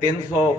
300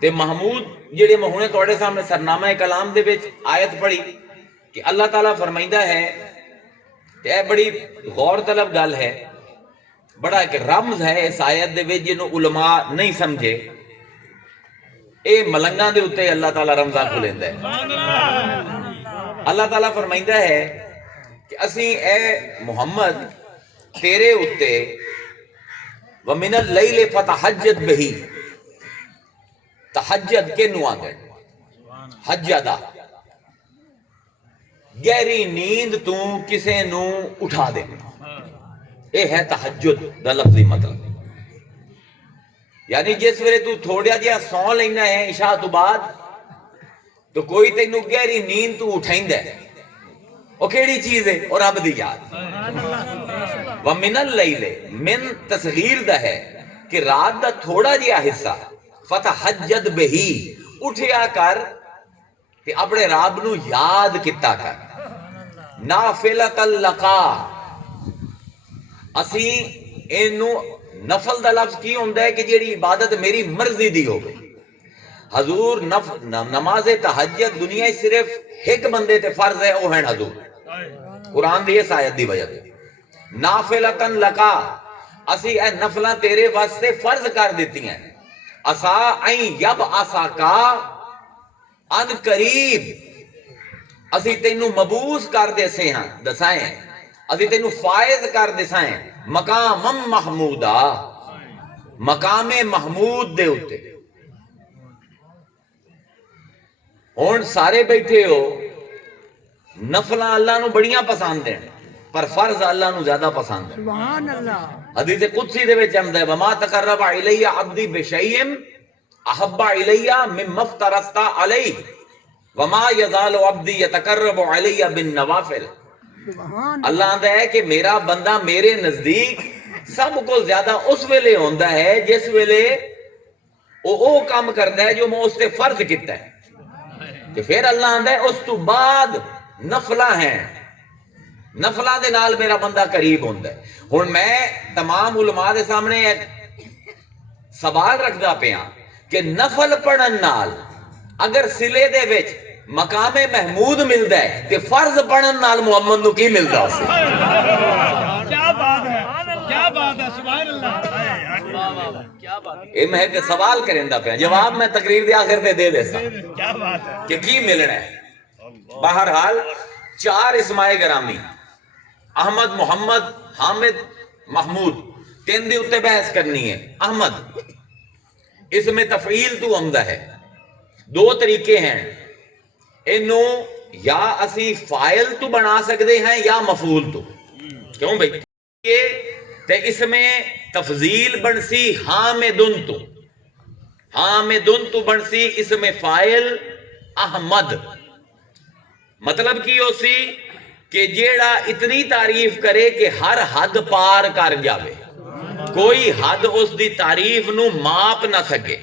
تے محمود جڑے میں ہونے توڑے سامنے سرنامہ کلام دے وچ آیت پڑھی کہ اللہ تعالیٰ فرمائندہ ہے، تے اے بڑی غور طلب گل ہے، بڑا ایک رمز ہے اس آیت دے وچ جنوں علماء نہیں سمجھے، اے ملنگاں دے اتے اللہ تعالیٰ رمزاں کھلیندا ہے۔ اللہ تعالیٰ فرمائندہ ہے کہ اسی اے محمد تیرے اتے وَمِنَ اللَّيْلِ فَتَحَجَّدْ بِهِ، تحجد کے نواندر حجدہ گہری نیند تو کسے نو اٹھا دے، اے ہے تحجد دا لفظی مطلب، یعنی جس ویلے تو تھوڑا جہا سو لینا ہے عشاء تو بعد تو کوئی تینوں گہری نیند تو اٹھائندا ہے، وہ کیڑی چیز ہے؟ اور رب دی یاد۔ وَمِنَ اللَّيْلِ من تصغیر دا ہے کہ رات دا تھوڑا جہا حصہ فتحجد بہی اٹھیا کر تے اپنے رب نو یاد کیتا کر، نافلۃ لقا، اسی اینو نفل دا لفظ کی ہوندا ہے کہ جیڑی عبادت میری مرضی دی ہو گئی۔ حضور نماز تہجد دنیا صرف ایک بندے تے فرض ہے، وہ ہیں حضور، قرآن دی اس آیت دی وجہ سے نافلۃ لقا، اسی اے نفلاں تیرے واسطے فرض کر دیتی ہیں، اسا این یب آسا کا ان قریب، اسی تینوں مبوس کر دے سے ہاں دسائیں، اسی تینوں فائز کر دے سائیں مقام محمودہ، مقام محمود دے ہوتے۔ ہون سارے بیٹھے ہو، نفلاں اللہ نو بڑیاں پسند ہیں پر فرض اللہ نو زیادہ پسند ہے۔ سبحان اللہ۔ حدیث قدسی دے وچ آندا ہے وما تقرب الی عبدی بشیء احب الی مما افترضت علیہ وما یزال عبدی یتقرب الی بالنوافل۔ سبحان اللہ آندا ہے کہ میرا بندہ میرے نزدیک سب کو زیادہ اس ویلے ہوندا ہے جس ویلے او کام کردا ہے جو میں اس تے فرض کیتا ہے، کہ پھر اللہ آندا ہے اس تو بعد نفلاں ہیں، نفلاں دے نال میرا بندہ قریب ہوندا ہے۔ ہن میں تمام علماء دے سامنے ایک سوال رکھدا پیاں کہ نفل پڑھن نال اگر سلے دے وچ مقام محمود ملدا ہے تے فرض پڑھن نال محمد نو کی ملدا اس؟ کیا بات ہے، کیا بات ہے، سبحان اللہ، کیا بات ہے، اے میں ایک سوال کریندا پیا، جواب میں تقریر دے آخر تے دے دیسا کیا بات ہے۔ کہ کی ملنا ہے۔ بہرحال چار اسماء گرامی احمد، محمد، حامد، محمود، تین دی اتے بحث کرنی ہے۔ احمد اس میں تفعیل تو آمدہ ہے، دو طریقے ہیں، انو یا اسی فائل تو بنا سکتے ہیں یا مفعول تو، کیوں بھئی؟ تے اس میں تفضیل بنسی حامدن تو، حامدن تو بنسی اس میں فائل احمد، مطلب کی ہو سی کہ جیڑا اتنی تعریف کرے کہ ہر حد پار کر جاوے، کوئی حد اس دی تعریف نو ماپ نہ سکے،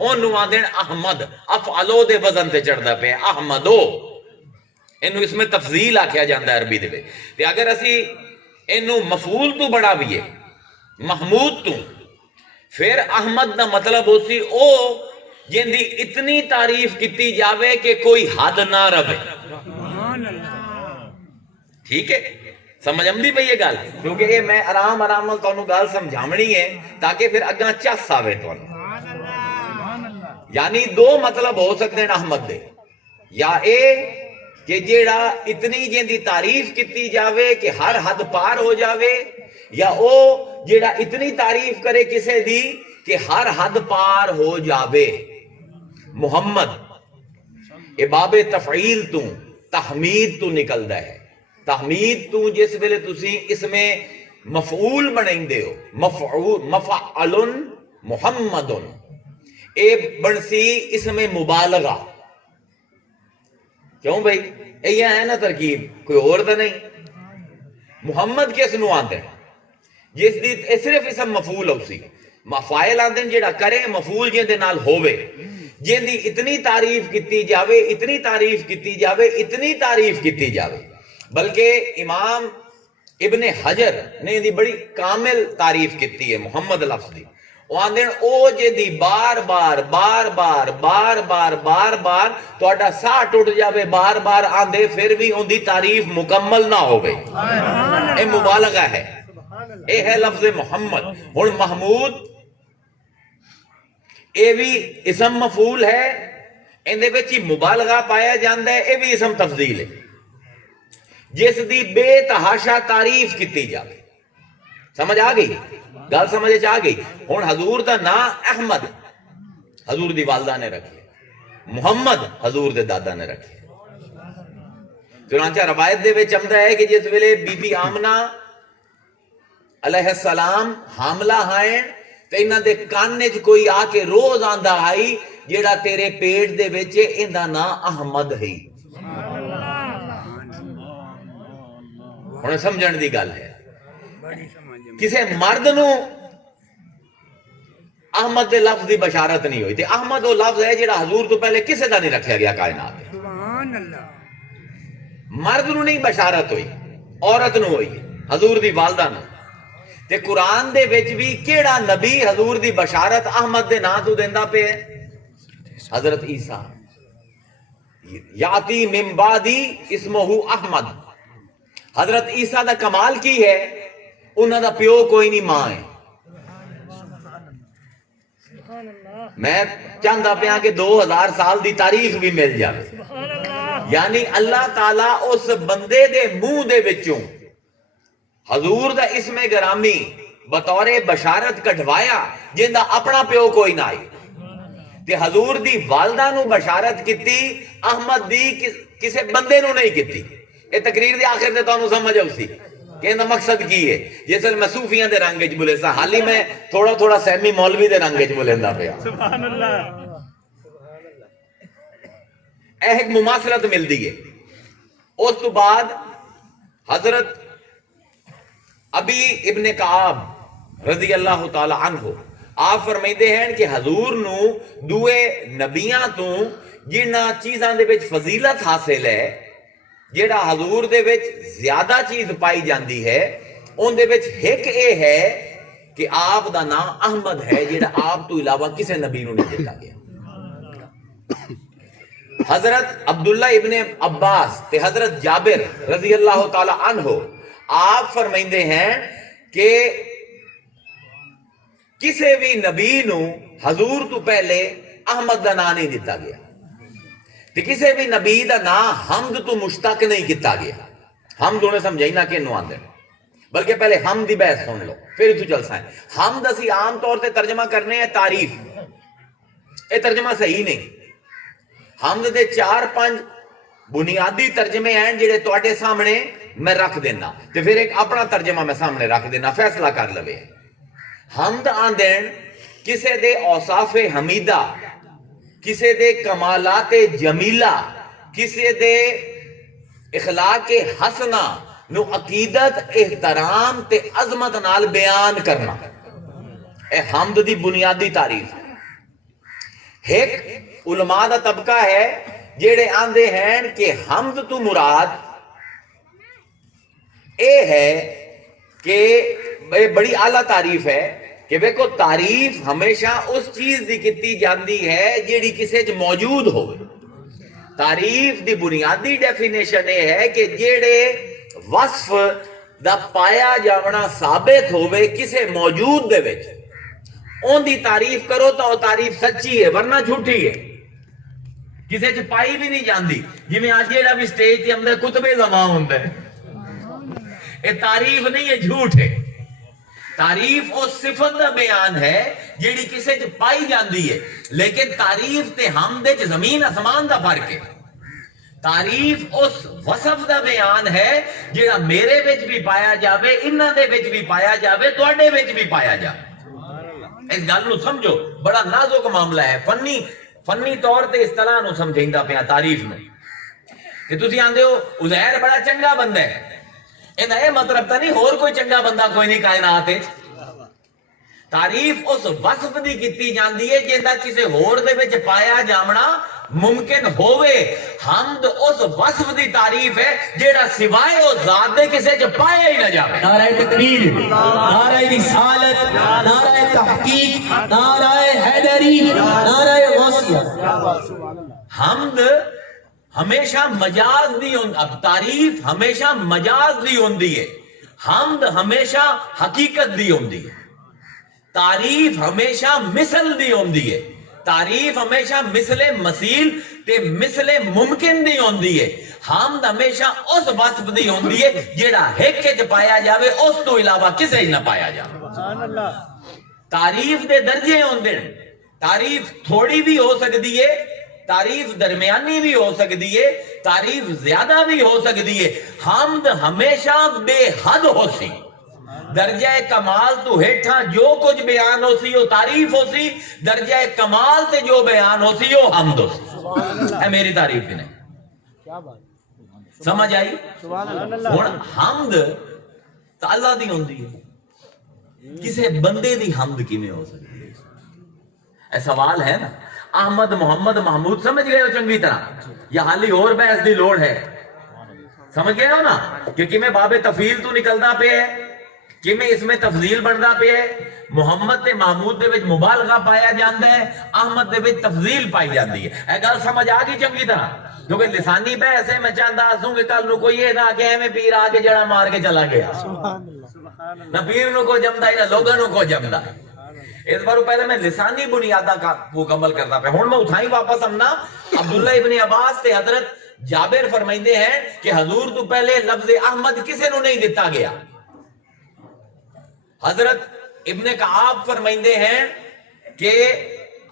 اونو آندین احمد، افعلو دے وزن تے چڑھدا پہ احمدو، انو اس میں تفضیل آکھیا جاندہ ہے عربی دے پہ۔ تے اگر اسی انو مفعول تو بڑا بھی ہے محمود تو، پھر احمد نہ مطلب ہو سی او جن دی اتنی تعریف کیتی جاوے کہ کوئی حد نہ رہے۔ سبحان اللہ۔ ٹھیک ہے، سمجھ آمدی پئی یہ گل؟ کیونکہ یہ میں آرام آرام نال تانوں گل سمجھاونی ہے تاکہ پھر اگاں چس آوے تانوں۔ یعنی دو مطلب ہو سکتے ہیں احمد دے، یا اے کہ جیڑا اتنی جن دی تعریف کیتی جاوے کہ ہر حد پار ہو جاوے، یا او جیڑا اتنی تعریف کرے کسے دی کہ ہر حد پار ہو جاوے۔ محمد اے باب تفعیل تو تحمید تو نکلدا ہے، تحمید تو جس ویلے تسی اس میں مفعول بنائیں دے ہو، مفعلن محمدن، اے بنسی اس میں مبالغہ، کیوں بھئی؟ یہ ہے نا ترکیب، کوئی اور تو نہیں۔ محمد کس نو آندے جس دی صرف اسم مفعول ہو سی، فاعل آندے جیڑا کرے مفعول جن دے نال ہووے، جن دی اتنی تعریف کیتی جاوے، اتنی تعریف کیتی جاوے، اتنی تعریف کیتی جاوے، بلکہ امام ابن حجر نے دی بڑی کامل تعریف کیتی ہے محمد لفظ دی۔ وہ آندے او جے دی بار بار بار بار بار بار بار بار تہاڈا ساہ ٹوٹ جاوے بار بار آندے پھر بھی ان دی تعریف مکمل نہ ہوے، اے مبالغہ ہے، اے ہے لفظ محمد۔ ہن محمود اے بھی اسم مفعول ہے، اندے وچ ہی مبالغہ پایا جاندا ہے، اے بھی اسم تفضیل ہے جس دی بے تحاشا تعریف کیتی جاوے۔ سمجھ آ گئی گل؟ سمجھ آ گئی؟ ہن حضور دا نام احمد حضور دی والدہ نے رکھے، محمد حضور دے دادا نے رکھے۔ چنانچہ روایت دے وچ آمدا ہے کہ جس ویلے بی بی آمنہ علیہ السلام حاملہ ہائیں تے انہاں دے کان وچ کوئی آ کے روز آندا آئی جیڑا تیرے پیٹ دے وچ ایندا نام احمد ہے۔ ہن سمجھن دی گل ہے، کسے مرد نو احمد دے لفظ دی بشارت نہیں ہوئی، تے احمد وہ لفظ ہے جیڑا حضور تو پہلے کسے دا نہیں رکھیا گیا کائنات میں۔ سبحان اللہ۔ مرد نو نہیں بشارت ہوئی، عورت نو ہوئی، حضور دی والدہ نو۔ تے قرآن دے وچ بھی کیڑا نبی حضور دی بشارت احمد دے نا تو دیندا پے ہے؟ حضرت عیسیٰ، یاتی من بعدی اسمہ احمد۔ حضرت عیسیٰ دا کمال کی ہے؟ انہاں دا پیو کوئی نہیں، ماں ہے۔ میں چاہتا پیا کہ 2000 سال دی تاریخ بھی مل جائے، یعنی اللہ تعالیٰ اس بندے دے منہ دے وچوں حضور دا اسم گرامی بطور بشارت کٹوایا جن دا اپنا پیو کوئی نہ آئی، تے حضور دی والدہ نو بشارت کیتی، احمد دی کسے بندے نو نہیں کیتی۔ اے تقریر دے آخر تے تانوں سمجھ آؤ سی کہ انہاں مقصد کی ہے؟ جیسے میں صوفیاں دے رنگ وچ بولے سا، حالی میں تھوڑا تھوڑا سیمی مولوی دے رنگ وچ بولیندا پیا۔ سبحان اللہ۔ اے ایک مماثلت ملدی ہے۔ اس تو بعد حضرت ابی ابن کعب رضی اللہ تعالی عنہ آپ فرمیندے ہیں کہ حضور نو دوے نبیاں تو جنہاں چیزاں دے وچ فضیلت حاصل ہے، جیڑا حضور دے وچ زیادہ چیز پائی جاندی ہے، ان دے وچ ایک اے ہے کہ آپ دا نام احمد ہے جیڑا آپ تو علاوہ کسے نبی نو نہیں دیتا گیا۔ حضرت عبداللہ ابن عباس تے حضرت جابر رضی اللہ تعالی عنہ آپ فرمائندے ہیں کہ کسے بھی نبی نو حضور تو پہلے احمد دا نام نہیں دیتا گیا، تے کسے بھی نبی دا نام حمد تو مشتق نہیں کیتا گیا۔ حمد انہیں سمجھائی نہ کہ انہوں آندے، بلکہ پہلے حمد دی بحث سن لو پھر تو چل سائیں۔ حمد اسی عام طور تے ترجمہ کرنے ہیں تعریف، اے ترجمہ صحیح نہیں۔ حمد دے 4-5 بنیادی ترجمے ہیں جڑے تواڈے سامنے میں رکھ دینا، تے پھر ایک اپنا ترجمہ میں سامنے رکھ دینا، فیصلہ کر لوے۔ حمد آندین کسے دے اوصاف حمیدہ، کسے دے کمالات جمیلہ، کسے دے اخلاق حسنہ نو عقیدت احترام تے عظمت نال بیان کرنا، اے حمد دی بنیادی تعریف ہے۔ ایک علماء دا طبقہ ہے جیڑے آندے ہیں کہ حمد تو مراد اے ہے کہ بڑی اعلیٰ تعریف ہے کہ دیکھو تعریف ہمیشہ اس چیز دی کیتی جاندی ہے جیڑی کسے چ موجود ہوئے۔ تعریف دی بنیادی ڈیفینیشن یہ ہے کہ جیڑے وصف دا پایا جاونا ثابت ہوئے کسے موجود دے وچ، ان دی تعریف کرو تو تعریف سچی ہے ورنہ جھوٹی ہے، کسے چ پائی بھی نہیں جاندی۔ جی میں آج جیڑا بھی سٹیج تے اندر کتبے زمان ہوندے، یہ تعریف نہیں ہے، جھوٹ ہے۔ تعریف اس صفت دا بیان ہے جیڑی کسے چ پائی جاندی ہے، لیکن تعریف تے حمد وچ زمین آسمان دا فرق ہے۔ تعریف اس وصف دا بیان ہے جیڑا میرے وچ بھی پایا جاوے، انہاں دے وچ بھی پایا جاوے، تواڈے وچ بھی پایا جاوے۔ اس گل نو سمجھو، بڑا نازک معاملہ ہے، فنی طور تے اصطلاح نو سمجھیندا پیا تعریف نو۔ کہ تسی آندے ہو عزیر بڑا چنگا بندہ ہے، انہاں اے مطلب تا نہیں ہور کوئی چنگا بندہ کوئی نہیں کائنات وچ۔ تعریف اس وصف دی کیتی جاندی ہے جیندا کسے ہور دے وچ پایا جامنا ممکن ہووے۔ حمد اس وصف دی تعریف ہے جیڑا سوائے او ذات دے کسے چ پایا ہی نہ جاوے۔ نعرہ تکبیر، نعرہ رسالت، نعرہ تحقیق، نعرہ حیدری، نعرہ غوثیہ. حمد ہمیشہ مجاز نہیں ہوندی، اب تعریف ہمیشہ مجاز نہیں ہوندی ہے، حمد ہمیشہ حقیقت دی ہوندی ہے. تعریف ہمیشہ مثل دی ہوندی ہے، تعریف ہمیشہ مثل مثیل تے مثل ممکن دی ہوندی ہے. حمد ہمیشہ اس وصف دی ہوندی ہے جیڑا ایک وچ پایا جاوے، اس تو علاوہ کسے نہ پایا جاوے. تعریف دے درجے ہوندے ہیں، تعریف تھوڑی بھی ہو سکتی ہے، تعریف درمیانی بھی ہو سکتی ہے، تعریف زیادہ بھی ہو سکتی ہے. حمد ہمیشہ بے حد ہو سی، درجہ کمال تو ہیٹھا جو کچھ بیان ہو سی وہ تعریف ہو سی، درجہ کمال تے جو بیان ہو سی وہ حمد ہو سی. اے میری تعریف ہی نہیں. سمجھ آئی؟ ہن حمد تا اللہ دی ہوندی ہے، کسے بندے دی حمد کیویں ہو سکتی ہے؟ اے سوال ہے نا. احمد محمد محمود سمجھ گئے ہو چنگی طرح یا حالی اور بحث دی لوڑ ہے؟ سمجھ گئے ہو نا کہ کیویں باب تفضیل تو نکلدا پے ہے، کیویں اس میں تفضیل بندا پے ہے. محمد تے محمود دے وچ مبالغہ پایا جاندا ہے، احمد دے وچ تفضیل پائی جاندی ہے. اے گل سمجھ آ گئی چنگی طرح؟ کیونکہ لسانی بحث ہے، میں چاہتا ہوں کہ کل نو کوئی یہ نہ کہ میں پیر آ کے جڑا مار کے چلا گیا. نہ پیر نو کو جمدا ہے نہ لوگاں نو کو جمدا ہے. اس بار پہلے میں لسانی بنیادہ کا مکمل کرتا پہ. ہن میں اٹھائی واپس ہمنا عبداللہ ابن عباس تے حضرت جابر فرمائندے ہیں کہ حضور تو پہلے لفظ احمد کسے نو نہیں دیتا گیا. حضرت ابن کعاب فرمائندے ہیں کہ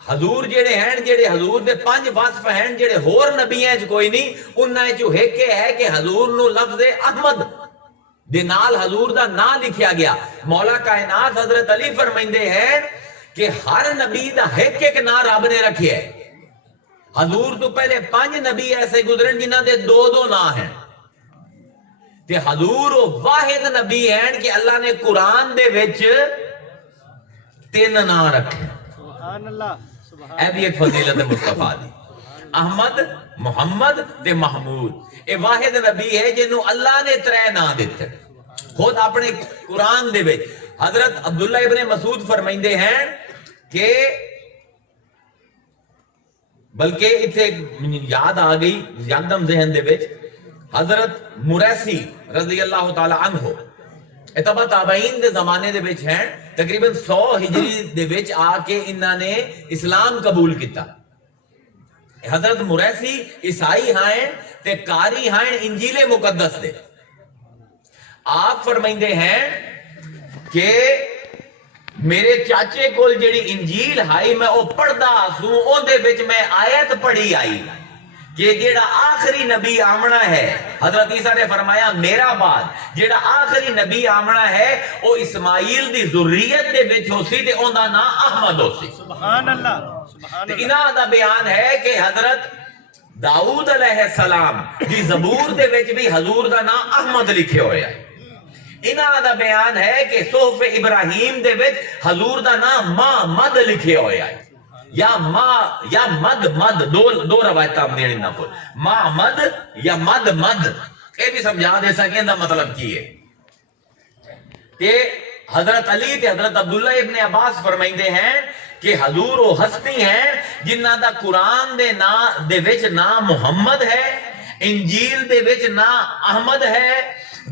حضور جڑے ہیں، جڑے حضور دے 5 وصف ہیں جڑے ہور نبیاں وچ کوئی نہیں، انہاں وچ ایک ہے کہ حضور نو لفظ احمد دے نال حضور دا نام لکھیا گیا. مولا کائنات حضرت علی فرمائندے ہیں کہ ہر نبی دا ایک ایک نام رب نے رکھے ہے. حضور تو پہلے 5 نبی ایسے گزرن جنہاں دے 2 نام ہیں، تے حضور واحد نبی ہیں کہ اللہ نے قرآن دے وچ 3 نام رکھے. سبحان اللہ. اے بھی ایک فضیلت مصطفیٰ دی. احمد، محمد تے محمود، اے واحد نبی ہے جنہوں اللہ نے 3 نام دیتے خود اپنے قرآن دے وچ. حضرت عبداللہ ابن مسعود فرمائندے ہیں کہ بلکہ اتھے یاد آ گئی یکدم ذہن دے وچ، حضرت مریسی رضی اللہ تعالی عنہ اتبا تابعین دے زمانے دے وچ ہیں، تقریباً 100 ہجری دے وچ آ کے انہاں نے اسلام قبول کیتا. حضرت مریسی عیسائی ہیں تے قاری ہیں انجیل مقدس دے. آپ فرمائندے ہیں کہ میرے چاچے کول جڑی انجیل ہائی میں او پڑھدا سوں، اون دے وچ میں آیت پڑھی آئی کہ جیڑا آخری نبی آمنا ہے، حضرت عیسیٰ نے فرمایا میرا بعد جیڑا آخری نبی آمنا ہے او اسماعیل دی ذریت دے وچ ہو سی تے اون دا نام احمد ہو سی. سبحان اللہ. سبحان اللہ. انہاں دا بیان ہے کہ حضرت داؤد علیہ السلام دی زبور دے وچ بھی حضور دا نام احمد لکھے ہوئے ہے. انہاں دا بیان ہے کہ صحف ابراہیم دے وچ حضور دا نام مد لکھے ہوئے ہے، یا مد دو روایتاں دین نہ کو مد یا مد. اے بھی سمجھا دے سکیں دا مطلب کی ہے کہ حضرت علی تے حضرت عبداللہ ابن عباس فرمائندے ہیں کہ حضور وہ ہستی ہیں جنہاں دا قرآن دے وچ نام محمد ہے، انجیل دے وچ نام احمد ہے،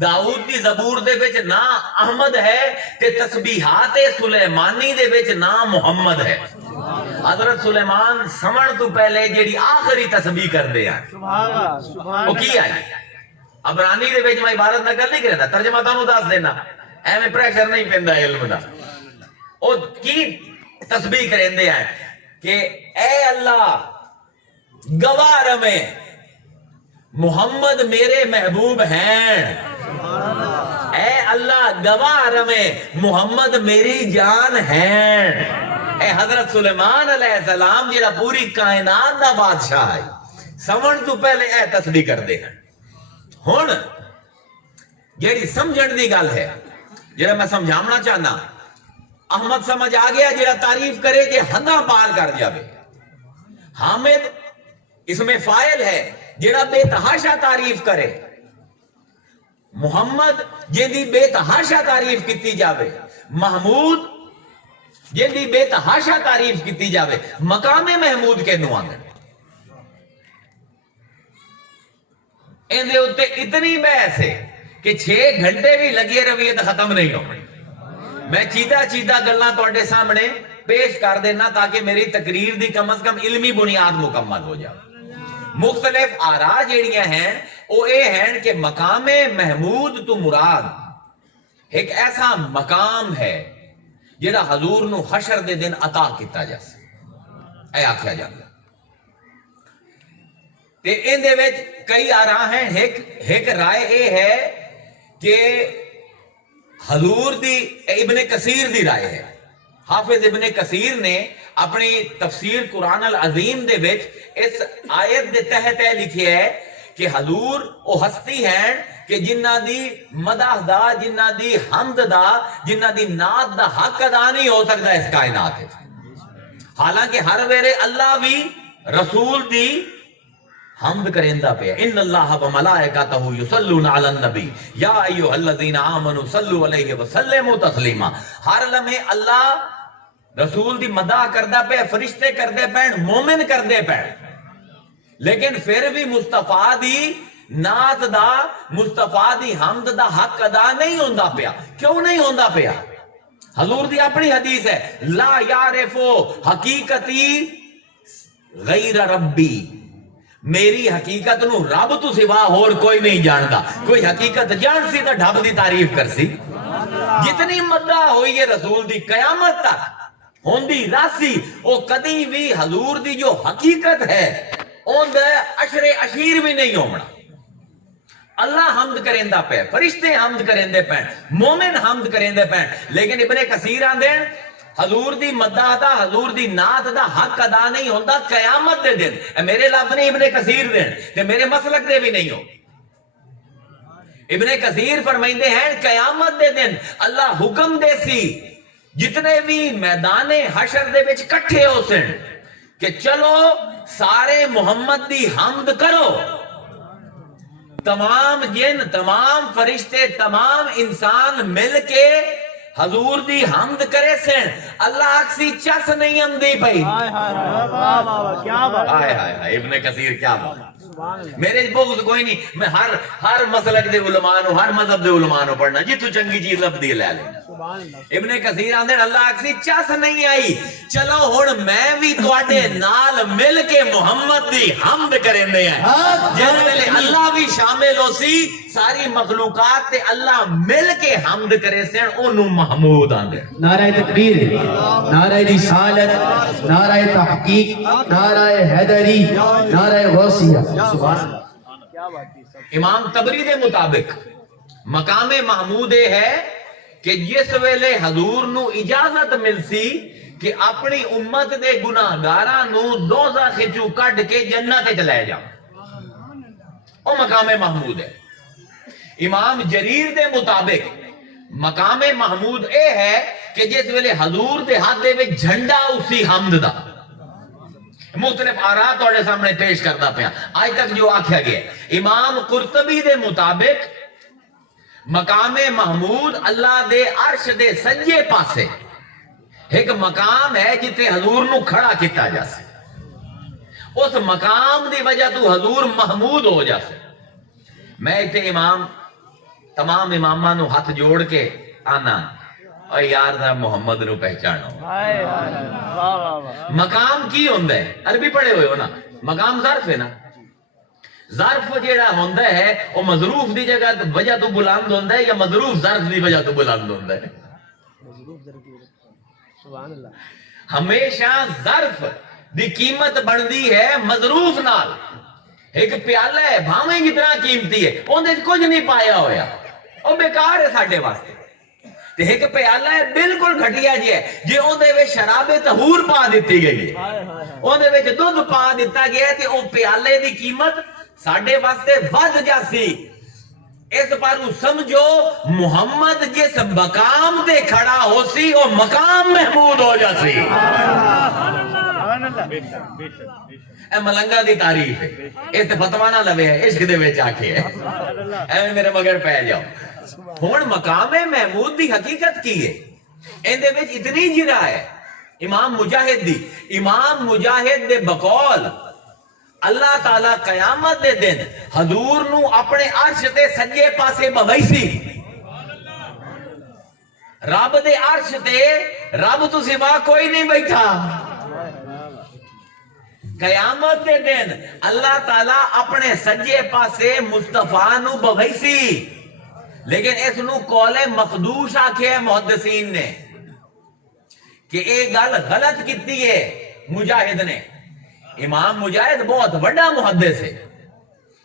داؤد دی زبور دے وچ نام احمد ہے، تے تسبیحات سلیمانی دے وچ نام محمد ہے. حضرت سلیمان سمجھ تو پہلے جیڑی آخری تسبیح کر دے ہیں سبحان اللہ. سبحان وہ کی آئی. عبرانی دے وچ میں عبارت نہ کر نہیں کرتا، ترجمہ تانوں دس دینا، ایویں پریشر نہیں پیندا علم دا. او کی تسبیح کریندے ہیں کہ اے اللہ گواہ رمے محمد میرے محبوب ہیں، اے اللہ گواہ رمے محمد میری جان ہیں. اے حضرت سلیمان علیہ السلام جیڑا پوری کائنات دا بادشاہ ہے، سمجھ تو پہلے اے تسبیح کر دے ہیں. ہن جیڑی سمجھن دی گل ہے جیڑا میں سمجھاونا چاہنا، احمد سمجھ آ گیا جیڑا تعریف کرے جے حداں پار کر جاوے. حامد اس میں فاعل ہے جیڑا بے تحاشا تعریف کرے. محمد جیدی بے تحاشا تعریف کیتی جاوے. محمود جن دی بے تحاشا تعریف کیتی جاوے، مقام محمود کینوں آندے؟ ان دے اتے اتنی بحث ہے کہ 6 گھنٹے بھی لگے رویے تو ختم نہیں ہونی۔ میں چیدہ گلاں تواڈے سامنے پیش کر دینا تاکہ میری تقریر دی کم از کم علمی بنیاد مکمل ہو جائے۔ مختلف آراء جیڑیاں ہیں وہ اے ہیں کہ مقام محمود تو مراد ایک ایسا مقام ہے جڑا حضور نو حشر دے دن عطا کیتا جاسے، اے آکھیا جاندا۔ تے ان دے وچ کئی آراء ہیں، ایک رائے اے ہے کہ حضور دی ابن کثیر دی رائے ہے۔ حافظ ابن کثیر نے اپنی تفسیر قرآن العظیم دے وچ اس آیت دے تحت لکھیا ہے کہ حضور او ہستی ہیں کہ جنہ دی مدح دا، جنہ دی حمد دا، جنہ دی نعت دا حق ادا نہیں ہو سکتا اس کائنات ہے۔ حالانکہ ہر ویرے اللہ بھی رسول دی حمد کریندا پیا، ان اللہ و ملائکتہ یصلون علی النبی یا ایھا الذین آمنوا صلوا علیہ وسلموا تسلیما۔ ہر لمحے اللہ رسول دی مدح کردا پیا، فرشتے کردے پین، مومن کردے پین، لیکن پھر بھی مصطفیٰ دی نعت دا، مصطفیٰ دی حمد دا حق ادا نہیں ہوندا پیا۔ کیوں نہیں ہوندا پیا؟ حضور دی اپنی حدیث ہے، لا یعرفو حقیقتی غیر ربی، میری حقیقت نو رب تو سوا اور کوئی نہیں جانتا۔ کوئی حقیقت جان سی تو ڈھب دی تعریف کر سی۔ جتنی مدح ہوئی ہے رسول دی قیامت تک ہوندی راسی، وہ کدی بھی حضور دی جو حقیقت ہے اون دے عشر عشیر بھی نہیں ہونا۔ اللہ حمد کریندا پہ، فرشتے حمد کریندے پہ، مومن حمد کریندے پہ، لیکن ابن کثیر آندے حضور دی مدح دا، حضور دی نعت دا حق ادا نہیں ہوندا قیامت دے دن۔ اے میرے لفظ نہیں ابن کثیر دے تے میرے مسلک دے بھی نہیں ہو۔ ابن کثیر فرمائندے ہیں قیامت دے دن اللہ حکم دے سی جتنے بھی میدان حشر دے وچ کٹھے ہو سن کہ چلو سارے محمد دی حمد کرو، تمام جن، تمام فرشتے، تمام انسان مل کے حضور دی حمد کرے سن۔ اللہ اکسی چس نہیں اندی پئی۔ کیا بات آئے ابن کثیر کیا بات۔ میرے بغض کوئی نہیں، میں ہر مسلک دے علماء نو، ہر مذہب دے علماء نو پڑھنا جتو چنگی چیز لبدی لے لینا۔ ابن کثیر آندے اللہ اکسی چس نہیں آئی، چلو ہن میں بھی تواڈے نال مل کے محمد دی حمد کریندے ہیں۔ جس ویلے اللہ بھی شامل ہو سی، ساری مخلوقات تے اللہ مل کے حمد کرے سن، اونوں محمود آندے۔ نعرہ تکبیر، نعرہ رسالت، نعرہ تحقیق، نعرہ حیدری، نعرہ غوثیہ۔ سبحان اللہ۔ امام تبری دے مطابق مقام محمود ہے کہ جس ویلے حضور نو اجازت مل سی کہ اپنی امت دے گناہگاراں نو دوزخ چوں کڈ کے جنت وچ لے جا، او مقام محمود ہے۔ امام جریر دے مطابق مقام محمود اے ہے کہ جس ویلے حضور دے ہاتھ دے وچ جھنڈا اسی حمد دا۔ مختلف آراء تواڈے سامنے پیش کردا پیا، آج تک جو آکھیا گیا۔ امام قرطبی دے مطابق مقام محمود اللہ دے عرش دے سجے پاسے ایک مقام ہے جتے حضور نو کھڑا کیتا جا سکے، اس مقام دی وجہ تو حضور محمود ہو جا سکے۔ میں اتنے تمام اماماں نو ہاتھ جوڑ کے آنا، اور یار ذرا محمد نو پہچانو۔ مقام کی ہوندا ہے؟ عربی پڑھے ہوئے ہو نا، مقام ظرف ہے نا۔ ظرف جیڑا ہوندا ہے وہ مظروف دی جگہ وجہ تو بلند ہوندا ہے یا مظروف ظرف دی وجہ تو بلند ہوندا ہے؟ ہمیشہ ظرف دی قیمت بندی ہے مظروف نال۔ ایک پیالہ ہے بھاویں جتنا قیمتی ہے، اندر کچھ نہیں پایا ہویا، وہ بیکار ہے ساڈے واسطے۔ تے ایک پیالہ ہے بالکل گھٹیا جی ہے، جی اندر وچ شراب طہور پا دیتی گئی ہے، اندر وچ دودھ پا دیتا گیا تے او پیالے دی قیمت ساڈے واسطے ود جاسی۔ اس پر سمجھو محمد جس مقام تے کھڑا ہو سی وہ مقام محمود ہو جاسی۔ اے ملنگا دی تعریف ہے، اس تے فتویٰ نہ لوے ہے، عشق دے وچ آکھے ہے، اے میرے مگر پہ جاؤ۔ ہن مقام محمود دی حقیقت کی ہے؟ ان دے وچ اتنی جرا ہے امام مجاہد دی، امام مجاہد دے بقول اللہ تعالی قیامت دے دن حضور نو اپنے عرش تے سجے پاسے بویسی، رب دے عرش تے رب تو سوا کوئی نہیں بیٹھا۔ قیامت دے دن اللہ تعالیٰ اپنے سجے پاسے مصطفیٰ نو بویسی، لیکن اس نو قول مخدوش آکھے ہے محدثین نے کہ ایک گل غلط کیتی ہے مجاہد نے۔ امام مجاہد بہت بڑا محدث ہے،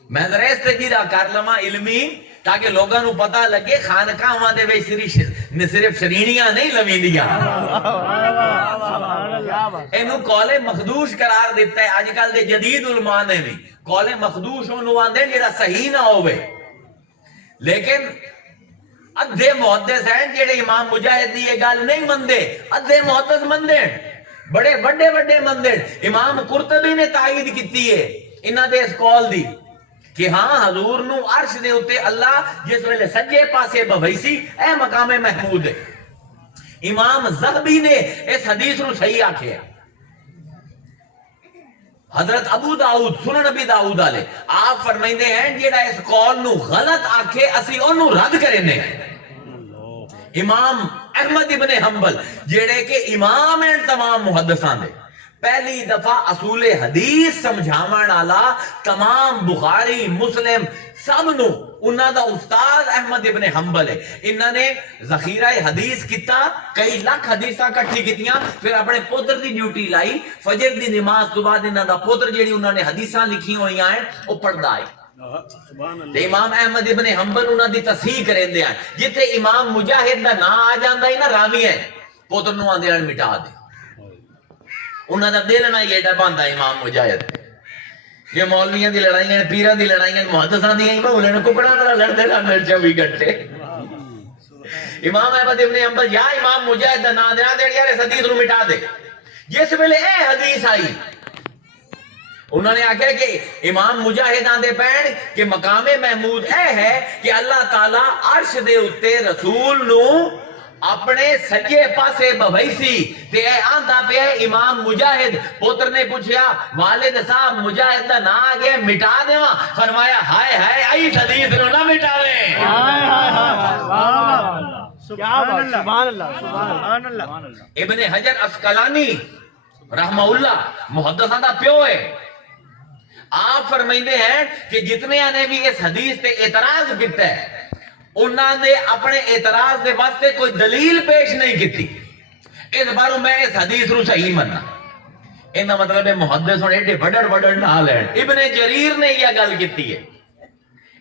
میں ذرا استجیرہ کر لما علمی تاکہ لوگاں نو پتہ لگے خانقاہاں دے وچ صرف شرینیاں نہیں لویندیاں، اینو قول مخدوش قرار دیتا ہے۔ آج کل دے جدید علماء نے بھی قول مخدوش اونوں آندے جڑا صحیح نہ ہوئے، لیکن ادھے محدث ہیں جڑے امام مجاہد دی یہ گل نہیں مندے، ادھے محدث مندے، بڑے بڑے بڑے مندے۔ امام قرطبی نے تائید کیتی ہے انہاں دے اس قول دی کہ ہاں حضور نو عرش دے اتے اللہ جس ویلے سجے پاسے بویسی، اے مقام محمود ہے۔ امام ذہبی نے اس حدیث نو صحیح آکھیا، حضرت ابو داؤد سنن نبی داؤد والے آپ فرمائندے ہیں جیڑا اس قول نو غلط آکھے اسی اونوں رد کرنے۔ امام احمد ابن حنبل جیڑے کہ امام ہیں تمام محدثاں دے، پہلی دفعہ اصول حدیث سمجھاون والا تمام بخاری مسلم سب نو انہاں دا استاد احمد ابن حنبل ہے۔ انہاں نے ذخیرہ حدیث کیتا، کئی لاکھ حدیثاں کٹھی کیتیاں، پھر اپنے پوتر دی ڈیوٹی لائی، فجر دی نماز تو بعد انہاں دا پوتر جیڑی انہاں نے حدیثاں لکھی ہوئی ہیں وہ پڑھدا ہے۔ تے امام احمد ابن حنبل انہاں دی تصحیح کریندے ہیں، جتھے امام مجاہد دا نام آ جاندا ہے نا راوی ہے، پوتر نو آندے مٹا دے، انہاں دا دل نہ ایڈا باندا امام مجاہد۔ یہ مولویاں دی لڑائیاں، پیراں دی لڑائیاں، محدثاں دی مولے نے ککڑاں نال لڑدے رہندے 24 گھنٹے۔ امام احمد ابن حنبل یا امام مجاہد دا نام دینا دے یار اس حدیث نو مٹا دے۔ جس ویلے اے حدیث آئی انہوں نے آکھیا کہ امام مجاہد آندے پین کہ مقام محمود اے ہے کہ اللہ تعالیٰ عرش دے اتے رسول نو اپنے سجے پاسے بویسی، تے اے آندہ پہ امام مجاہد۔ پوتر نے پوچھیا والد صاحب مجاہد دا نا آگے مٹا دے وہاں، فرمایا ہائے ہائے آئی حدیث نو نہ مٹاوے۔ سبحان اللہ۔ ابن حجر اسقلانی رحمہ اللہ محدثاں دا پیو ہے، آپ فرمائندے ہیں کہ جتنے نے بھی اس حدیث تے اعتراض کیتا ہے انہاں نے اپنے اعتراض دے واسطے کوئی دلیل پیش نہیں کیتی۔ اس باروں میں اس حدیث نو صحیح مننا، انہاں مطلب ہے محدث ہونے ایڈے بڑڑ نہ لین۔ ابن جریر نے یہ گل کیتی ہے،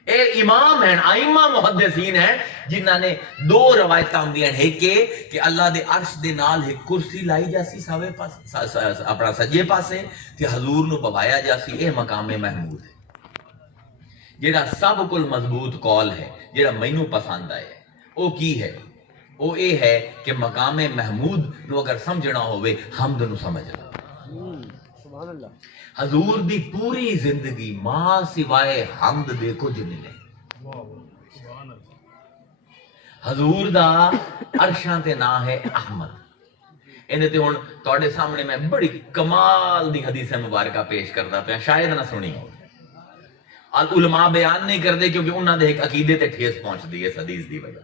اے امام ہیں، ائمہ محدثین ہیں جنہاں نے دو روایتاں ہوندیاں ہیں کہ اللہ دے عرش دے نال ایک کرسی لائی جاسی ساوے پاسے اپنا سجے پاسے تے حضور نو بوایا جاسی، اے مقام محمود ہے۔ جیڑا سب کل مضبوط قول ہے، جیڑا مینوں پسند آئے او کی ہے؟ او اے ہے کہ مقام محمود نو اگر سمجھنا ہوئے حمد نو سمجھ لو۔ حضور دی پوری زندگی ماں سوائے حمد دے کچھ نہیں۔ حضور دا عرشاں تے نا ہے احمد۔ انہیں تے ہون توڑے سامنے میں بڑی کمال دی حدیث مبارکہ پیش کردا پیا، شاید نہ سنی ہو، علماء بیان نہیں کردے کیونکہ انہاں دے ایک عقیدے تے ٹھیس پہنچ دی ہے اس حدیث دی وجہ۔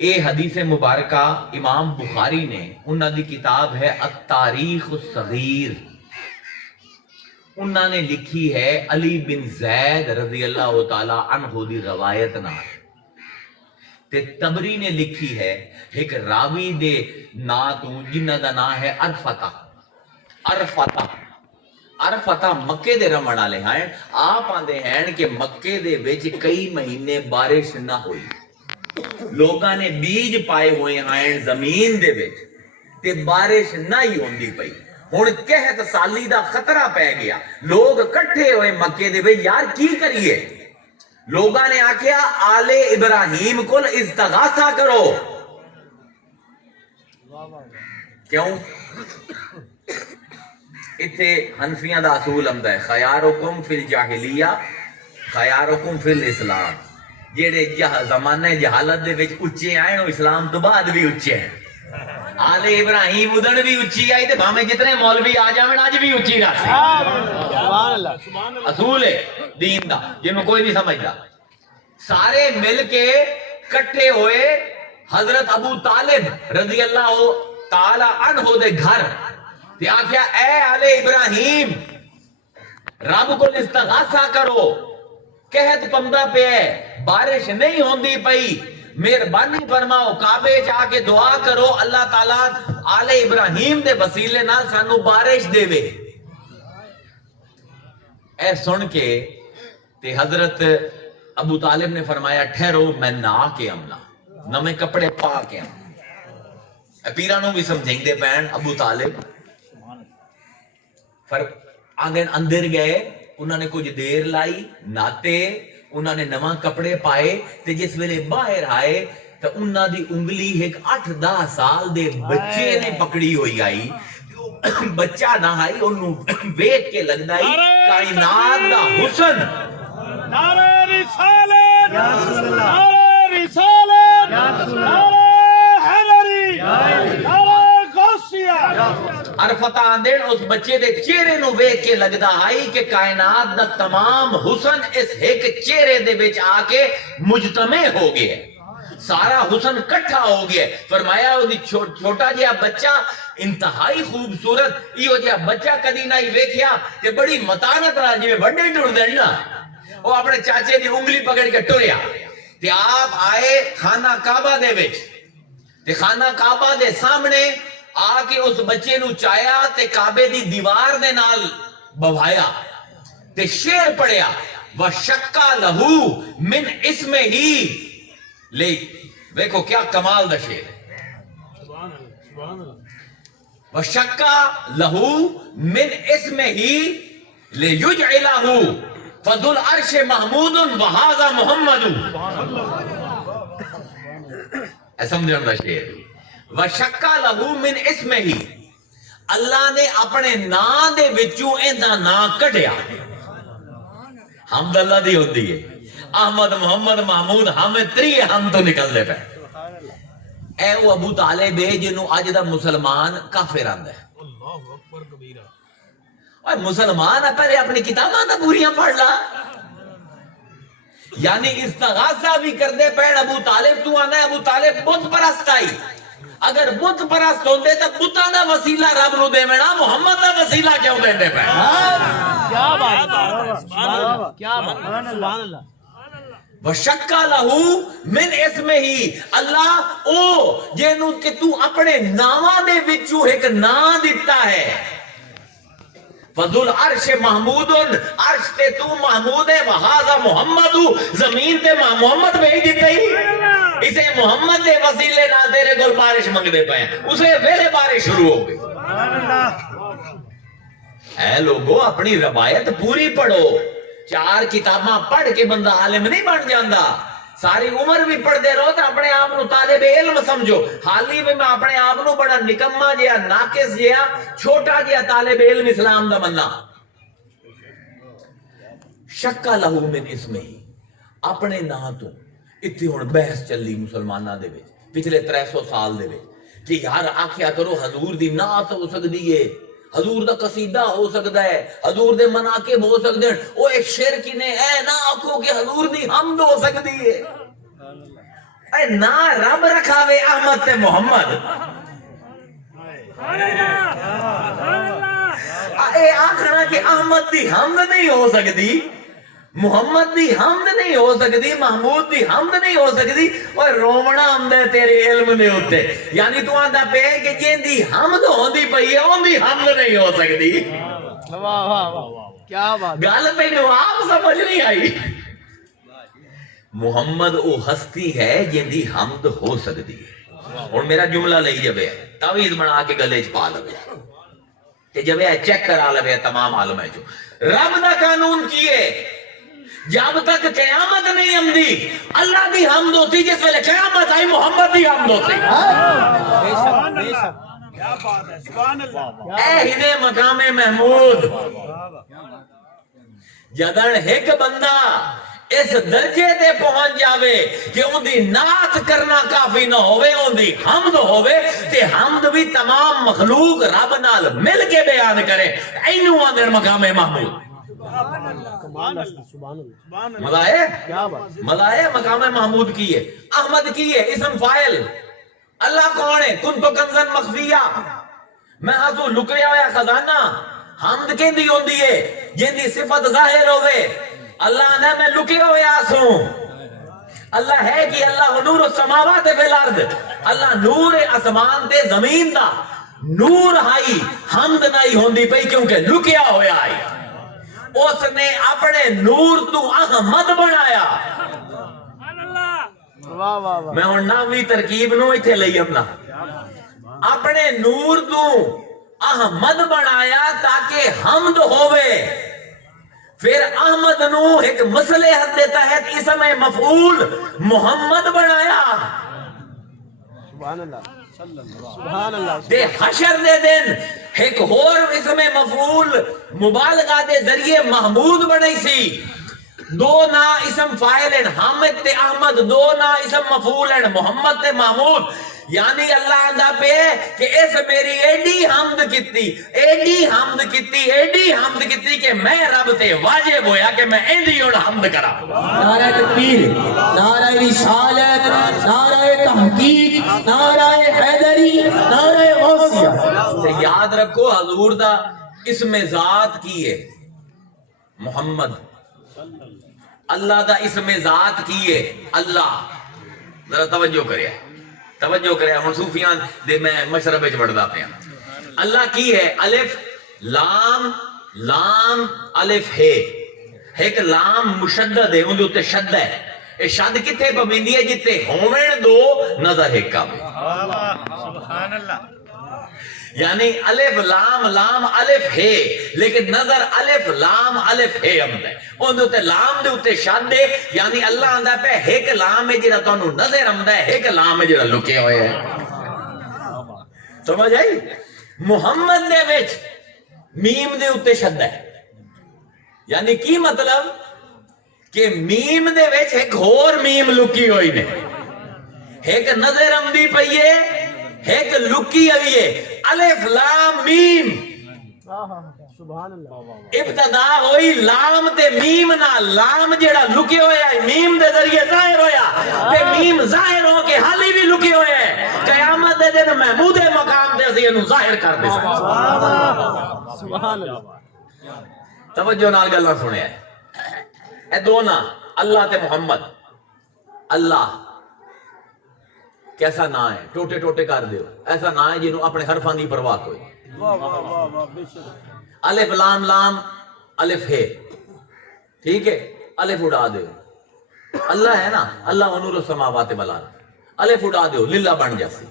اے حدیث مبارکہ امام بخاری نے انہاں دی کتاب ہے التاریخ الصغیر، انہاں نے لکھی ہے علی بن زید رضی اللہ تعالی عنہ دی روایت نال، تے تبری نے لکھی ہے ایک راوی دے نا تو جنہ دا نا ہے عرفہ مکے دے رمن والے ہیں۔ آپ آندے ہیں کہ مکے دے وچ کئی مہینے بارش نہ ہوئی، لوگاں نے بیج پائے ہوئے ہیں زمین دے وچ تے بارش نہ ہی ہوندی پئی، ہن قحط سالی دا خطرہ پہ گیا، لوگ کٹھے ہوئے مکے دے وچ یار کی کریے؟ لوگاں نے آکھیا آل ابراہیم کول استغاثہ کرو۔ کیوں؟ اتھے حنفیاں دا اصول ہمدا ہے خیارکم فی الجاہلیہ خیارکم فی الاسلام، جیڑے زمانہ جہالت دے وچ اچے آئے نو اسلام تو بعد بھی اچے ہیں۔ آل ابراہیم ادھر بھی اچھی آئی تے بھامے جتنے مولوی آ جاویں اج بھی اچھی رہے سبحان اللہ اصول ہے دین دا جنوں کوئی نہیں سمجھدا سارے مل کے کٹھے ہوئے حضرت ابو طالب رضی اللہ تعالی عنہ دے گھر تے آکھیا اے آل ابراہیم رب کو استغاثہ کرو قحط پمدا پہ ہے بارش نہیں ہوندی پئی مہربانی فرماؤ کعبے جا کے دعا کرو اللہ تعالیٰ آل ابراہیم دے وسیلے نال سانو بارش دے وے اے سن کے تے حضرت ابو طالب نے فرمایا ٹھہرو میں نہا کے امنا نمے کپڑے پا کے امنا پیرانوں بھی سمجھیں دے پین ابو طالب آگے اندر گئے انہوں نے کچھ دیر لائی ناتے انہوں نے نواں کپڑے پائے تے جس ویلے باہر آئے تو انہوں دی انگلی ایک 8-10 سال دے بچے نے پکڑی ہوئی آئی بچہ نہ آئی انہوں ویٹ کے لگنا ہی کائنات دا حسن نعرہ رسالت نعرہ رسالت نعرہ حیدری نعرہ غوثیہ عرفت آندین اس بچے دے چہرے نو ویکھ کے لگدا آئی کہ کائنات دا تمام حسن اس ایک چہرے دے وچ آ کے مجتمع ہو گیا سارا حسن کٹھا ہو گیا فرمایا وہ چھوٹا جہا بچہ انتہائی خوبصورت یہ جہا بچہ کدی نہ ہی ویکھیا کہ بڑی متانت نال جویں وڈے ٹر دین نا وہ اپنے چاچے دی انگلی پکڑ کے ٹریا تے آپ آئے خانہ کعبہ دے وچ تے خانہ کعبہ دے سامنے آ کے اس بچے نو چایا تے کعبے دی دیوار دے نال بوایا تے شعر پڑھیا وَشَقَّ لَهُ مِنْ اسْمِهِ لے دیکھو کیا کمال دا شعر وَشَقَّ لَهُ مِنْ اسْمِهِ لِيُجْعِلَهُ فَذُو الْعَرْشِ مَحْمُودٌ وَهَذَا مُحَمَّدٌ ایسا مجھے دا شعر وَشَقَّ لَهُ مِنْ اسْمِهِ اللہ نے اپنے نا دے وچوں ایندا نا کٹیا حمد اللہ دی ہوندی ہے احمد محمد محمود ہم تری ہم تو نکل دے پہ اے وہ ابو طالب ہے جنہوں اج دا مسلمان کافر آندا ہے اللہ اکبر کبیرہ اور مسلمان پہلے اپنی کتاباں دا پوریاں پڑھ لا یعنی استغاثہ بھی کر دے پہ ابو طالب تو آنا ہے ابو طالب بت پرست آئی اگر بت پرست ہوندے تو بتاں دا وسیلہ رب نو دے مینا محمد دا وسیلہ کیوں دے دے پہ کیا بات ہے کیا بات سبحان اللہ وَشَقَّ لَهُ مِنْ اسْمِهِ اللہ او جنوں کہ تو اپنے ناواں دے وچوں ایک نا دیتا ہے فَذُو الْعَرْشِ مَحْمُودٌ عرش تے تو محمود ہے وَهَذَا مُحَمَّدُ زمین تے محمد بھیج دیتا ہی اسے محمد دے وسیلے نال تیرے گل بارش منگ دے پائیں اسے ویلے بارش شروع ہو گئی اے لوگو اپنی روایت پوری پڑھو 4 کتاباں پڑھ کے بندہ عالم نہیں بن جاندا ساری عمر بھی پڑھ دے رہو تو اپنے آپ نو طالب علم سمجھو حالی بھی میں اپنے آپ نو بڑا نکمہ جیا ناقص جیا چھوٹا جیا طالب علم اسلام دا بننا شَقَّ لَهُ مِنْ اسْمِهِ اپنے نا تو اتنی ہون بحث چلی مسلمانہ دے وچ پچھلے 300 سال دے وچ کہ یار آکھیا کرو حضور دی نعت ہو سکدی ہے حضور دا قصیدہ ہو سکتا ہے حضور دے مناقب ہو سکتے ہیں وہ ایک شعر کی نے اے نہ آکھو کہ حضور دی حمد ہو سکتی ہے اے نہ رب رکھاوے احمد تے محمد اے آخنا کہ احمد دی حمد نہیں ہو سکتی محمد دی حمد نہیں ہو سکتی محمود دی حمد نہیں ہو سکتی اور رومنا حمد ہے تیرے علم دے ہوتے یعنی تو آندہ پہ کہ جن دی حمد ہوندی پئی ہے ان دی حمد نہیں ہو سکتی واہ واہ واہ کیا بات گل تینوں آپ سمجھ نہیں آئی محمد او ہستی ہے جن دی حمد ہو سکتی ہے اور میرا جملہ لئی جبے تعویذ بنا کے گلے چ پا لوے کہ جبے چیک کرا لوے تمام عالم ہے جو رب دا قانون کیے جب تک قیامت نہیں آمدی اللہ دی حمد ہوتی جس ویلے قیامت آئی محمد دی حمد ہوتی بے شک بے شک کیا بات ہے سبحان اللہ اے ہدے مقام محمود جدن ایک بندہ اس درجے تے پہنچ جاوے کہ ان دی نعت کرنا کافی نہ ہوئے، ان دی حمد ہوئے، تے حمد بھی تمام مخلوق رب نال مل کے بیان کرے، اینو آندر مقام محمود۔ ملائے مقام محمود کی ہے، احمد کی ہے، اسم فائل۔ اللہ کون ہے؟ کن تو کنزن مخفیہ، میں آسو لکیا ہویا خزانہ۔ حمد کہندی ہوندی ہے جن دی صفت ظاہر ہوئے، اللہ نے میں لکیا ہویا آسوں۔ اللہ ہے کہ اللہ نور السماوات والارض، اللہ نور اسمان تے زمین دا نور ہائی، حمد نہیں ہوندی پئی کیونکہ لکیا ہویا آئی۔ اس نے اپنے نور تو احمد بنایا۔ میں ہوں ناوی ترکیب نو ایتھے لئی اپنا، اپنے نور تو احمد بنایا تاکہ حمد ہوئے۔ پھر احمد نو ایک مصلحت دے تحت اسم مفعول محمد بنایا۔ سبحان اللہ دے حشر دے دن ایک اور اسم مفعول مبالغہ دے ذریعے محمود بنائی سی۔ دو نا اسم فائل ہیں حامد تے احمد، دو نا اسم مفعول ہیں محمد تے محمود، یعنی اللہ اندہ پہ کہ اس میری ایڈی حمد کیتی، ایڈی حمد کیتی، ایڈی حمد کیتی کہ میں رب تے واجب ہویا کہ میں ایڈی اور حمد کرا۔ نعرہ تکبیر، نعرہ رسالت، نعرہ تحقیق، نعرہ حیدری، نعرہ غوثیہ۔ یاد رکھو حضور دا اسم ذات کی ہے محمد، اللہ دا اسم ذات کی ہے اللہ۔ ذرا توجہ کرے، توجہ کرے، ہن صوفیان دے میں مشرب وچ وڑدا پیا۔ اللہ کی ہے الف لام، لام الف ہے، ایک لام مشدد ہے، اون دے اوتے شد ہے۔ اے شد کتے پویندی ہے؟ جتے ہوویں دو نظر ایک کا سبحان اللہ۔ یعنی الف لام، لام الف ہے لیکن نظر الف لام الف ہے امد ہے، ان دے لام دے اتے شد ہے، یعنی اللہ آندہ پہ ایک لام ہے جڑا تانوں نظر امد ہے، ایک لام ہے جڑا لکے ہوئے ہے۔ سمجھ آئی؟ محمد دے وچ میم دے اتے شد ہے، یعنی کی مطلب کہ میم دے وچ ایک اور میم لکی ہوئی نے، ایک نظر امدی پئیے، ایک لکی ہوئی ہے۔ الف لام میم، سبحان اللہ۔ ابتدا ہوئی لام تے میم نہ، لام جڑا لکے ہویا ہے میم دے ذریعے ظاہر ہویا، تے میم ظاہر ہو کے حالی بھی لکے ہوئے ہیں۔ قیامت دے دن محمود مقام دے اسی انہوں ظاہر کر دے سکتے۔ سبحان اللہ۔ توجہ نال گلاں سنے ہیں اے دو نا، اللہ تے محمد۔ اللہ کیسا نا ہے؟ ٹوٹے ٹوٹے کر دیو، ایسا نا ہے جنہوں اپنے حرفان دی پرواہ کوئی۔ الف لام، لام الف ہے، ٹھیک ہے، الف اڑا دیو۔ اللہ ہے نا، اللہ نور السماوات والارض، الف اڑا دیو للہ بن جاسی۔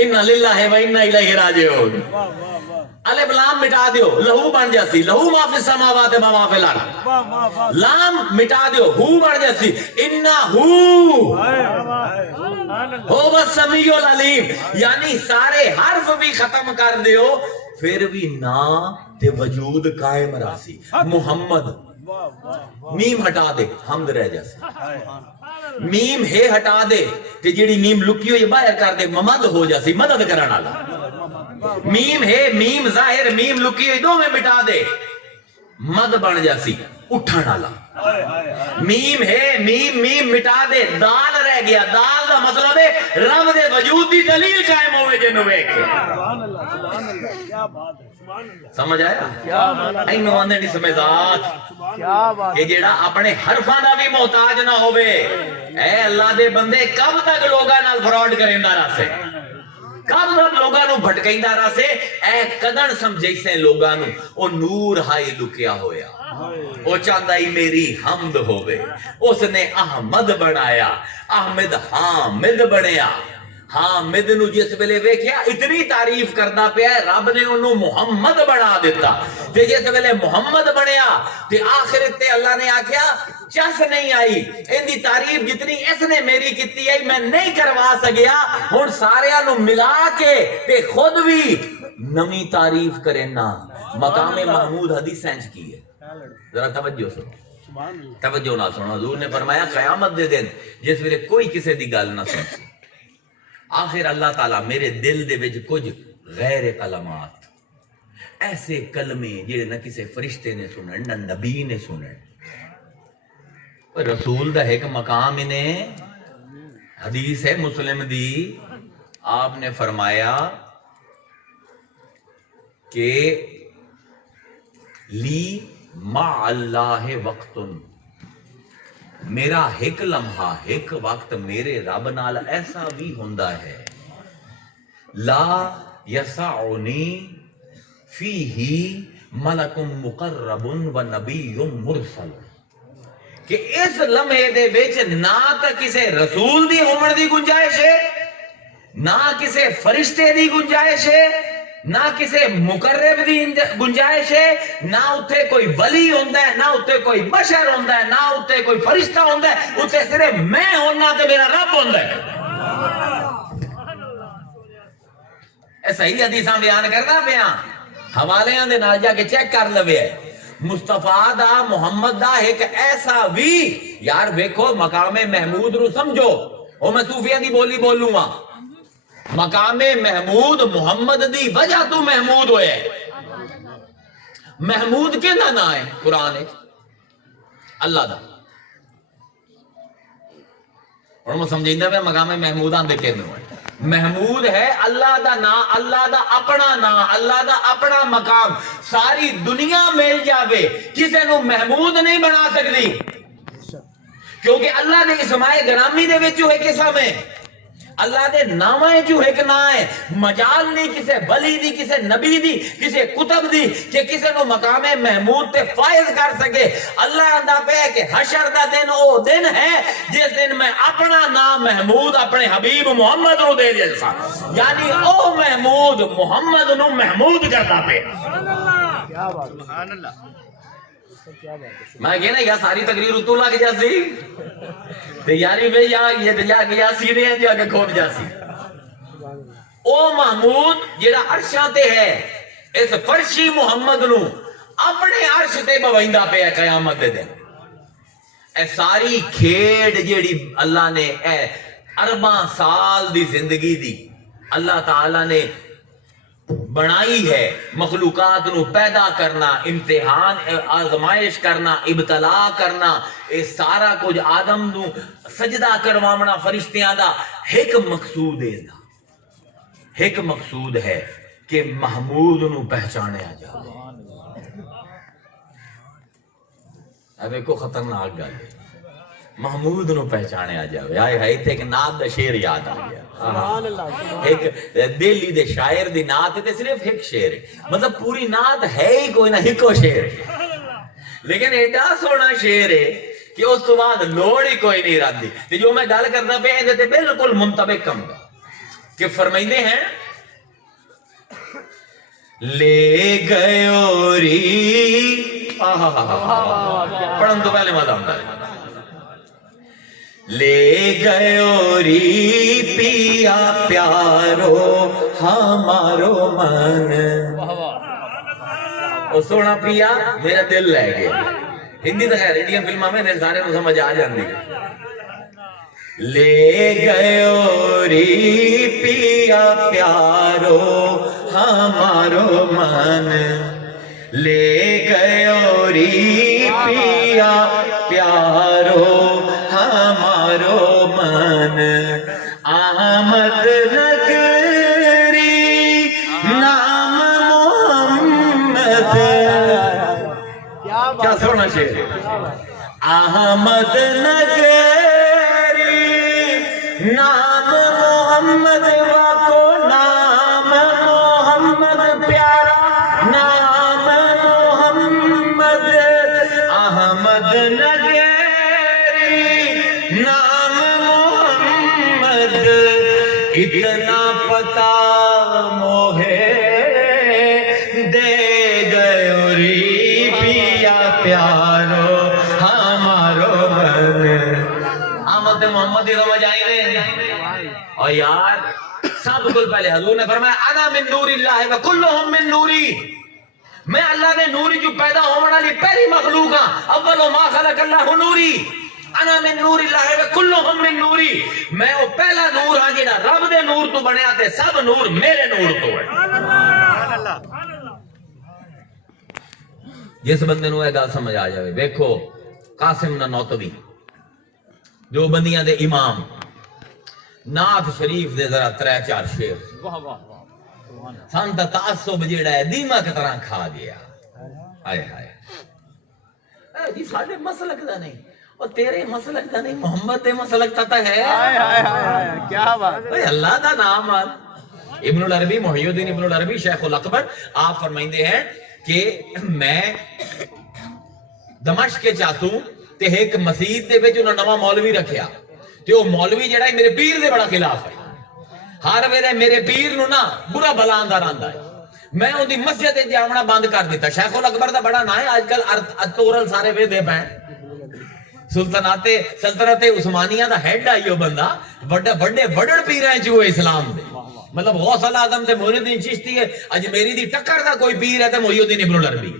اِنَّ لِلَّهِ وَإِنَّ إِلَيْهِ رَاجِعُونَ۔ الف لام مٹا دیو، لہو بن جاسی، لہو ما فی السماوات و ما فی الارض۔ لام مٹا دیو، ہو بن جاسی، اِنَّهُ هُوَ السَّمِيعُ الْعَلِيمُ، یعنی سارے حرف بھی ختم کر دیو پھر بھی نا تے وجود قائم راسی۔ محمد میم ہٹا دے حمد رہ جاسی، میم ہے ہٹا دے کہ جیڑی میم لکی ہوئی باہر کر دے ممد ہو جاسی، مدد کرنا اللہ۔ میم ہے، میم ظاہر، میم لکی ہوئی دو میں مٹا دے مد بن جاسی، اٹھن اللہ۔ میم ہے، میم میم مٹا دے دال رہ گیا، دال دا مطلب ہے رب دے وجود دی دلیل قائم ہوئے جنو ایک۔ سمجھ آیا؟ اینو آندے نہیں سمجھ ذات کہ جیڑا اپنے حرفاں دا بھی محتاج نہ ہوئے۔ اے اللہ دے بندے کب تک لوگاں نال فراڈ کریندا راسے، کب تک لوگاں نو بھٹکیندا راسے؟ اے کدن سمجھے سے لوگاں نو او نور ہائی لکیا ہویا، او چاہتا ہی میری حمد ہوئے، اس نے احمد بنایا، احمد حامد بنیا۔ حامد نو جس ویلے ویکھیا اتنی تعریف کردا پیا ہے، رب نے انہوں محمد بنا دیتا، تے جس ویلے محمد بنیا تے آخرت تے اللہ نے آکھیا چس نہیں آئی، ان دی تعریف جتنی اس نے میری کیتی ہے میں نہیں کروا سکیا، ہن سارے نو ملا کے تے خود بھی نمی تعریف کرنا۔ مقام محمود حدیث سینچ کی ہے، ذرا توجہ سنو۔ توجہ نہ سنو، حضور نے فرمایا قیامت دے دن جس ویلے کوئی کسی دی گل نہ سن سی، آخر اللہ تعالیٰ میرے دل دے وچ کچھ غیر کلمات، ایسے کلمے جڑے نہ کسی فرشتے نے سنن نہ نبی نے سنن، پر رسول دا ایک مقام انہیں، حدیث ہے مسلم دی، آپ نے فرمایا کہ لی مع اللہ وقت، میرا ایک لمحہ ایک وقت میرے رب نال ایسا بھی ہوندا ہے، لا یسعنی فیہ ملک مقرب و نبی مرسل، کہ اس لمحے دے وچ نہ تا کسے رسول دی ہومن دی گنجائش ہے، نہ کسے فرشتے دی گنجائش ہے، نہ کسے مقرب دی گنجائش ہے، نہ اتھے کوئی ولی ہوندا ہے، نہ اتھے کوئی بشر ہوندا ہے، نہ اتھے کوئی فرشتہ ہوندا ہے، اتھے صرف میں ہونا تے میرا رب ہوندا ہے۔ اے صحیح حدیثاں بیان کردا پیا، حوالیاں دے نال جا کے چیک کر لوے، مصطفیٰ دا محمد دا ایک ایسا بھی، یار ویکھو مقام محمود رو سمجھو، او میں صوفیہ دی بولی بولوں گا، مقام محمود محمد دی وجہ تو محمود ہوئے، محمود کے نہ ہے قرآن ہے اللہ دا، اور میں سمجھیں پہ مقام محمود آن دیکھے دوں ہے، محمود ہے اللہ دا نا، اللہ دا اپنا نا، اللہ دا اپنا مقام، ساری دنیا مل جاوے کسے نو محمود نہیں بنا سکتی، کیونکہ اللہ دے اسماء گرامی دے وچوں ایک اسم ہے، اللہ دے نامائیں جو ایک نا ہے، مجال نہیں کسے ولی دی، کسے نبی دی، کسے کتب دی کہ کسے نو مقام محمود تے فائز کر سکے۔ اللہ اندہ پہ ہے کہ حشر دا دن او دن ہے جس دن میں اپنا نام محمود اپنے حبیب محمد رو دے دیا سا، یعنی او محمود محمد نو محمود کرتا پہ۔ سبحان اللہ، میں کہنا یا ساری تقریر اتو لگ جاسی تو یاری بے یہ دلیا کہ یا سینے ہیں جو آگے کھوپ جاسی، او محمود جیڑا عرشاں تے ہے اس فرشی محمد نو اپنے عرش تے بوائندہ پہ ہے قیامت دے دن۔ اے ساری کھیڑ جیڑی اللہ نے اے 40 سال دی زندگی دی اللہ تعالیٰ نے بنائی ہے، مخلوقات نو پیدا کرنا، امتحان آزمائش کرنا، ابتلا کرنا، اے سارا کچھ آدم نو سجدہ کروانا فرشتیاں دا ایک مقصود ہے، ایک مقصود ہے کہ محمود نو پہچانے آ جائے۔ اب ایک خطرناک گل ہے، محمود نو پہچانے آ جائے، آئے ہے اتھے ایک نعت دا شعر یاد آ گیا، ایک دلی دے شاعر دی نعت تے صرف ایک شعر ہے، مطلب پوری نعت ہے ہی کوئی نہ ایکو شعر ہے، لیکن ایڈا سونا شعر ہے کہ اس تو بعد لوڑ ہی کوئی نہیں رہتی، کہ جو میں گل کرنا پہ ہیں تے بالکل منطبق کم گا کہ فرمائندے ہیں لے گئے پڑھن تو پہلے مزہ آتا ہے، لے گئے پیا پیارو ہمارو من، وہ سونا پیا میرا دل لے گیا، ہندی تو خیر انڈین فلموں میں سارے کو سمجھ آ جاندی، لے گئے پیا پیارو ہمارو من، لے گئے پیا پیارو ہمارو من، آمد نگری نام محمد، کیا سونا شعر، آمد نگری نام محمد، واقو نام محمد پیارا نام محمد، احمد نگری نام محمد، اتنا پتا موہے دے گئے پیا پیارو ہمارو من، آمد محمد ہی سمجھ آئی نے، اور یار سب کل پہلے حضور نے فرمایا انا من نور اللہ و کلہم من نوری، میں اللہ نے نور جو پیدا ہونے والی پہلی مخلوق ہاں. اول ما خلق اللہ نوری انا من نور اللہ و کلہم من نوری. میں وہ پہلا نور ہاں جڑا رب دے نور تو بنیا تے سب نور میرے نور تو ہے. جس بندے نو یہ گل سمجھ آ جائے. دیکھو قاسم نانوتوی جو بندیاں دے امام نعت شریف دے ذرا 3-4 شعر. سن دا تعصب جیڑا ہے دیمہ کی طرح کھا گیا. آئے ہائے جی ساڈے مسلک دا نہیں اور تیرے مسلک دا نہیں محمد دے مسلک تا ہے. کیا بات. اللہ دا نام آل. ابن العربی محی الدین ابن العربی شیخ الاکبر آپ فرمائندے ہیں کہ میں دمشق کے چاہتوں تے ایک مسجد دے وچ انہاں نواں مولوی رکھیا تے وہ مولوی جڑا ہے میرے پیر دے بڑا خلاف ہے. ہر ویلے میرے پیر نو نا برا بلا آندا رہندا ہے. میں اون دی مسجد وچ جاونا بند کر دیتا. شیخ الاکبر دا بڑا نام ہے اج کل اتورل سارے ویدے پے سلطنت عثمانیہ دا ہیڈ آئیو بندہ بڑے وڈڑ پیراں چ اسلام دے. مطلب غوث الاعظم تے معین الدین چشتی ہے اجمیری دی ٹکر دا کوئی پیر ہے تے محی الدین ابن العربی.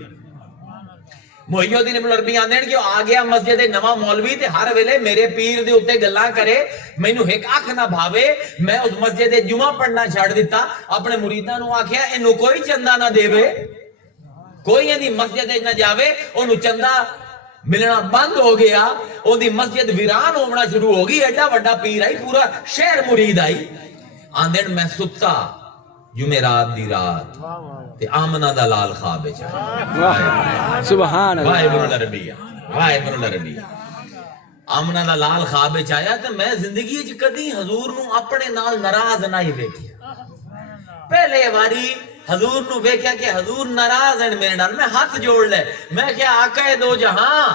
محی الدین ابن العربی آندے کہ آ گیا مسجد نواں مولوی تے ہر ویلے میرے پیر دے اوتے گلاں کرے مینوں ایک اکھ نہ بھاوے. میں اس مسجد جمعہ پڑھنا چھڈ دیتا. اپنے مریداں نو آکھیا اینو کوئی چندہ نہ دیوے کوئی دی مسجد نہ جاوے. اونوں چندہ ملنا بند ہو گیا. اون دی مسجد ویران ہونا شروع ہو گئی. ایڈا وڈا پیر آئی پورا شہر مرید آئی. آندن میں ستا جمعرات دی رات تے آمنہ دا لال خواب وچ آیا. سبحان اللہ. واہ ابن العربی واہ ابن العربی. آمنہ دا لال خواب وچ آیا تے میں زندگی وچ کدی حضور نو اپنے نال ناراض نہیں ویکھیا. پہلے واری حضور نو ویکھیا کہ حضور ناراض ہیں میرے نال. میں ہاتھ جوڑ لے. میں کہا آقا دو جہاں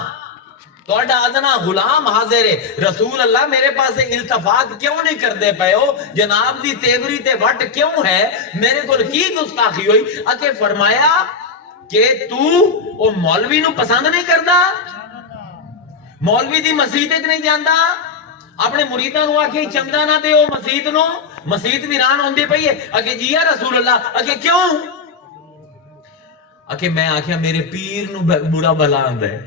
توڑا ادنا غلام حاضر ہے. رسول اللہ میرے پاس التفات کیوں نہیں کر دے پے ہو؟ جناب دی تیوری تے وٹ کیوں ہے؟ میرے کو کی گستاخی ہوئی؟ اکے فرمایا کہ تو او مولوی نو پسند نہیں کردا؟ مولوی دی مسجد وچ نہیں جاندا؟ اپنے مریداں نو آکھے چندہ نہ دے او مسجد نو مسجد ویران ہوندی پئی ہے. اکے جی یا رسول اللہ. اکے کیوں؟ اکے میں آکھیا میرے پیر نو برا بلا آندا ہے.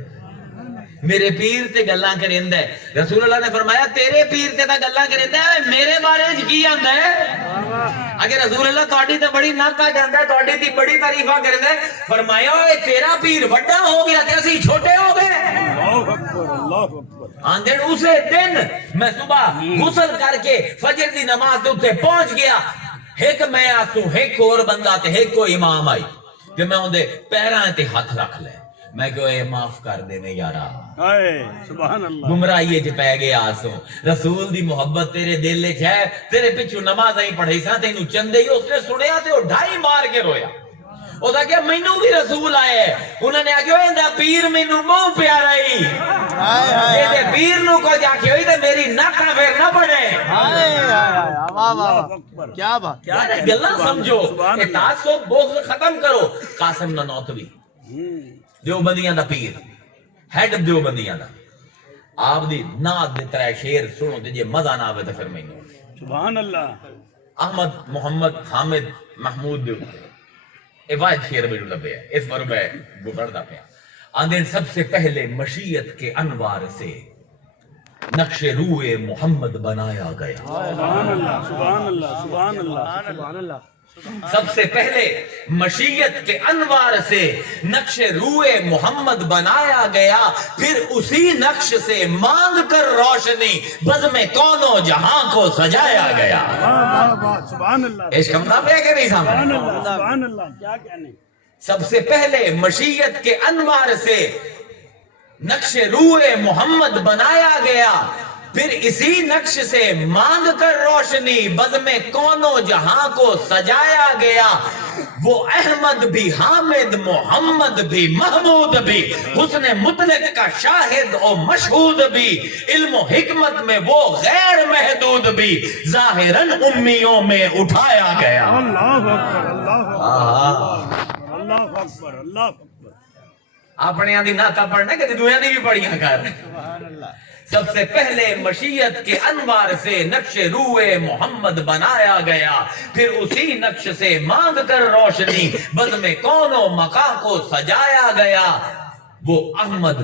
میرے پیر تے گلاں کریندا ہے. رسول اللہ نے فرمایا تیرے پیر تے تا گلاں کریندا ہے میرے بارے وچ کی آندا ہے؟ اگر رسول اللہ تہاڈی تے بڑی ناکا جاندا ہے تہاڈی دی بڑی تعریفاں کریندا ہے. فرمایا اے تیرا پیر بڑا ہو گیا تے اسی چھوٹے ہو گئے. اللہ اکبر اللہ اکبر. آندن اسے دن میں صبح غسل کر کے فجر دی نماز دے اوتے پہنچ گیا. ایک میں آسوں ایک اور بندہ تے ایک کو امام آئی کہ میں اون دے پیراں تے ہاتھ رکھ لے. میں کہو اے معاف کر دے میں یارا سبحان اللہ. گمراہی چ پے گیا آسوں. رسول دی محبت تیرے دل وچ ہے. تیرے پیچھے نماز ہی پڑھی سا تینوں چندے ہی اس نے سنیا تے او ڈھائی مار کے رویا. او دا کہ مینوں بھی رسول آئے. انہوں نے آکھیا ایندا پیر مینوں بہت پیارا ہی. اے دے پیر نو کو جا کے ہوئی تے میری ناکاں پھر نہ پڑے. کیا بات. یار گلاں سمجھو. اے تعصب بغض ختم کرو. قاسم نانوتوی دیوبندیاں دا پیر ہیڈ دیوبندیاں دا آپ دی نعت دے 3 شعر سنو تے جے مزہ نہ آوے تے پھر مینوں سبحان اللہ. احمد محمد حامد محمود اے واحد شعر میرے لبے ہے. اس پر میں پڑھدا پیا. آندے سب سے پہلے مشیت کے انوار سے نقش روح محمد بنایا گیا. سبحان اللہ سبحان اللہ سبحان اللہ سبحان اللہ. سب سے پہلے مشیت کے انوار سے نقش روح محمد بنایا گیا. پھر اسی نقش سے مانگ کر روشنی بزم کونوں جہاں کو سجایا گیا. سبحان اللہ عشق ہمنا پہ کہ نہیں سبحان سامنے؟ اللہ سبحان اللہ. کیا کہنے. سب سے پہلے مشیت کے انوار سے نقش روح محمد بنایا گیا. پھر اسی نقش سے مانگ کر روشنی بزم کونوں جہاں کو سجایا گیا. وہ احمد بھی حامد محمد بھی محمود بھی حسن مطلق کا شاہد اور مشہود بھی علم و حکمت میں وہ غیر محدود بھی ظاہراً امیوں میں اٹھایا گیا. اللہ اکبر اللہ اکبر اللہ اکبر اللہ اکبر. اپنے دی ناتا پڑھنا کہ دویاں دی بھی پڑھیاں کر. سب سے پہلے مشیت کے انوار سے نقش روئے محمد بنایا گیا، پھر اسی نقش سے مانگ کر روشنی بزم کون و مقام کو سجایا گیا۔ وہ احمد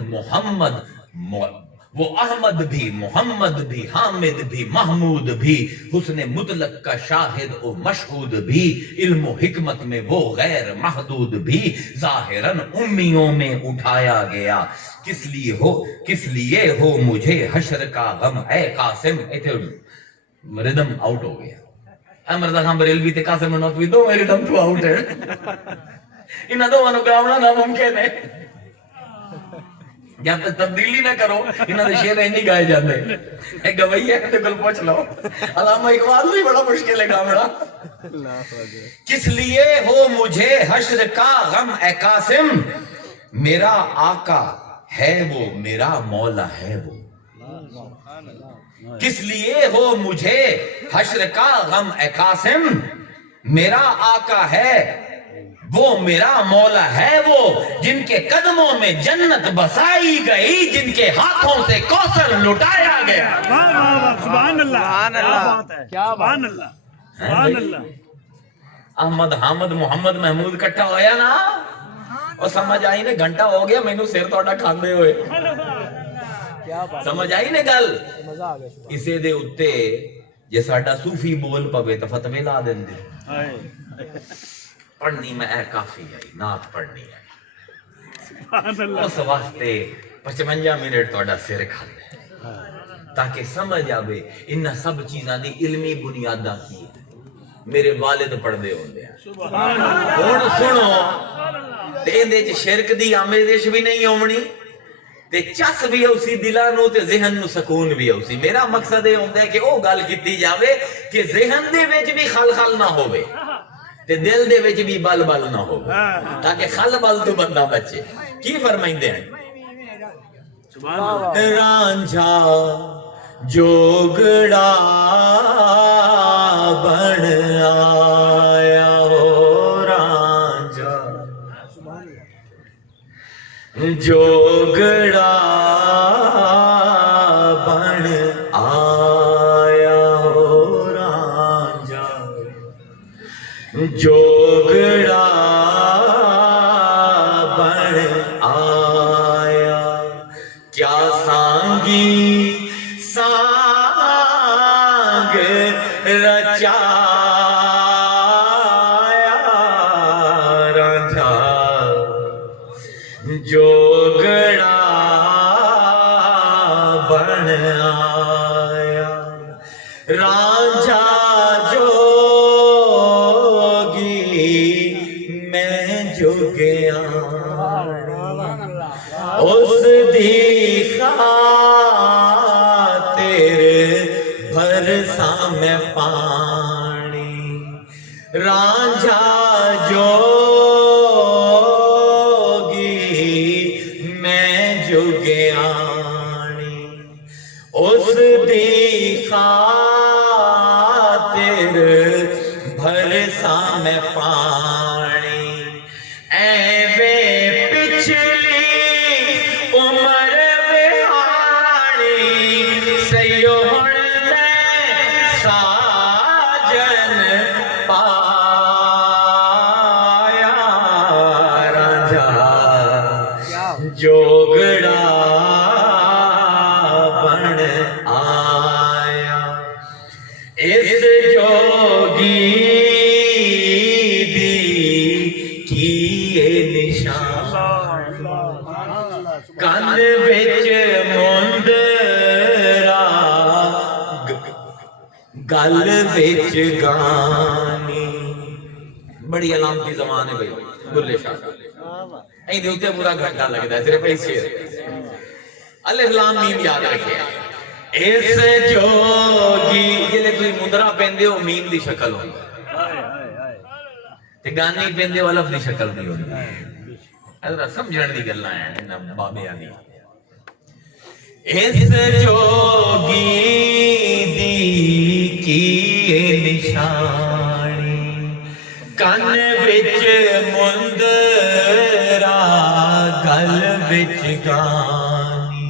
بھی محمد بھی حامد بھی محمود بھی، حسن مطلق کا شاہد و مشہود بھی، علم و حکمت میں وہ غیر محدود بھی، ظاہراً امیوں میں اٹھایا گیا۔ کس لیے ہو مجھے حشر کا غم اے قاسم، ردم آؤٹ ہو گیا۔ مرزا خان بریلوی تے قاسم نوتوی دو میری ردم تو آؤٹ ہے، انہاں دو انہوں گاؤنا ناممکن ہے، جب تک تبدیلی نہ کرو انہاں دے شعر نہیں گائے جاندے۔ ایک گوئی ہے تے کل پوچھ لو، علامہ اقبال بھی بڑا مشکل ہے گاونا۔ کس لیے ہو مجھے حشر کا غم اے قاسم، میرا آقا ہے وہ میرا مولا ہے وہ۔ کس لیے ہو مجھے حشر کا غم اے قاسم، میرا آقا ہے وہ میرا مولا ہے وہ، جن کے قدموں میں جنت بسائی گئی، جن کے ہاتھوں سے کوثر لٹایا گیا۔ واہ واہ واہ، سبحان اللہ، کیا بات ہے، سبحان اللہ، سبحان اللہ۔ احمد حامد محمد محمود کٹھا ہویا نا، اور سمجھ آئی نے گھنٹہ ہو گیا مینوں سر توڑا کھاندے ہوئے، سمجھ آئی نے گل؟ اسے دے اتے جے ساڈا صوفی بول پوے تو فتوی لا دیندے، پڑھنی میں اے کافی ہے، نعت پڑھنی ہے، اس واسطے 55 منٹ توڑا سر کھا دے تاکہ سمجھ آوے انہا سب چیزاں دی علمی بنیادہ کی ہے۔ میرے والد پڑھ دے ہوندے ہیں، اور سنو دے شرک دی آمیزش بھی نہیں ہومنی تے چس بھی اسی دلانو تے ذہن نو سکون بھی اسی۔ میرا مقصد یہ ہوتا ہے کہ او گل کیتی جاوے کہ ذہن دے وچ بھی خلخل نہ ہوئے تے دل دے وچ بھی بل بل نہ ہوئے، تاکہ خل بل تو بندہ بچے۔ کی فرمائندے ہیں؟ رانجھا جوگڑا بن آیا ہو، رانجھا جوگڑا بن آیا ہو، رانجھا جوگڑا بن آیا، کیا سانگی سانگ رچایا رانجھا جوگڑا بن آیا، رانجھا اس دی خاطر بھرسا میں پانی، رانجھا جوگی میں جگیانی، اس دی خاطر بھرسا میں پانی، جوگڑا بن آیا، اس جوگی دی کیے نشان، کن وچ مندرا گل وچ گانی، بڑی علامتی زبان ہے بھائی بلے شاہ این دے ہوتے پورا گھنٹہ لگتا ہے صرف ایسی ہے۔ الف لام میم یاد رکھے، اس جوگی جلے کوئی مدرہ پہندے ہو میم دی شکل ہو، تے گانی پہندے ہو الف دی شکل دی ہو، حضرت سمجھن دی گلنا ہے بابے آدھی۔ اس جوگی دی کی نشانی، کن وچ مندرا گل وچ گانی،